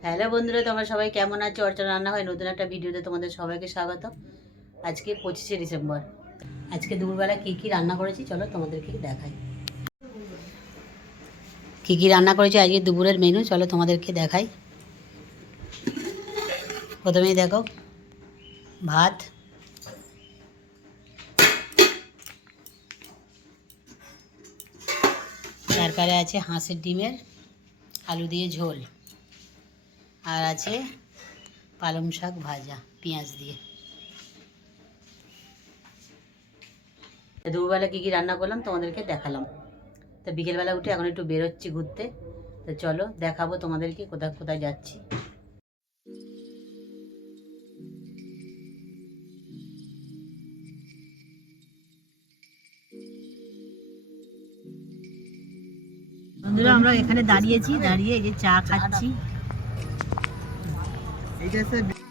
Hello বন্ধুরা, তোমরা সবাই কেমন আছো? অর্চনা রান্না হয় নতুন একটা ভিডিওতে তোমাদের সবাইকে স্বাগত। আজকে পঁচিশে ডিসেম্বর। আজকে দুপুরবেলা কী কী রান্না করেছি? চলো তোমাদেরকে দেখাই। কী কী রান্না করেছি আজকে দুপুরের মেনু চলো তোমাদেরকে দেখাই। প্রথমেই দেখো, ভাত। তারপরে আছে হাঁসের ডিমের, আলু দিয়ে ঝোল। আর আছে পালং শাক ভাজা, পেঁয়াজ দিয়ে। দুপুরবেলা কী কী রান্না করলাম তোমাদেরকে দেখালাম। তো বিকেলবেলা উঠে এখন একটু বেরোচ্ছি ঘুরতে। তো চলো দেখাবো তোমাদেরকে কোথায় কোথায় যাচ্ছি। বন্ধুরা, আমরা এখানে দাঁড়িয়েছি, দাঁড়িয়ে এই যে চা খাচ্ছি। বন্ধুরা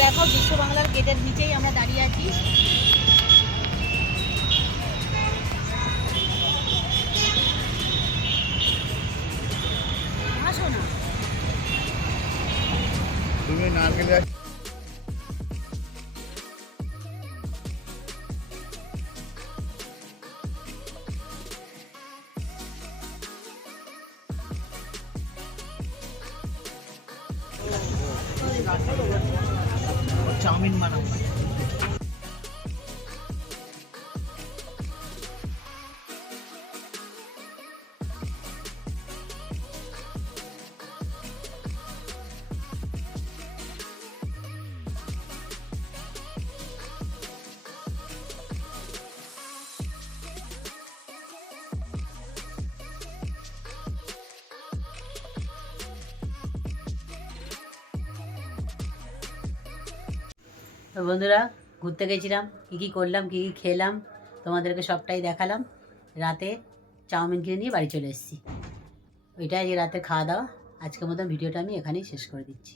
দেখো বিশ্ব বাংলার গেটের নিচেই আমরা দাঁড়িয়ে আছি আসো না তুমি নারকেল গাছ চাউমিন বানাবো তো বন্ধুরা, ঘুরতে গেছিলাম, কী কী করলাম, কী কী খেলাম, তোমাদেরকে সবটাই দেখালাম। রাতে চাউমিন কিনে নিয়ে বাড়ি চলে এসেছি। ওইটাই যে রাতে খাওয়া দাওয়া। আজকের মতন ভিডিওটা আমি এখানেই শেষ করে দিচ্ছি।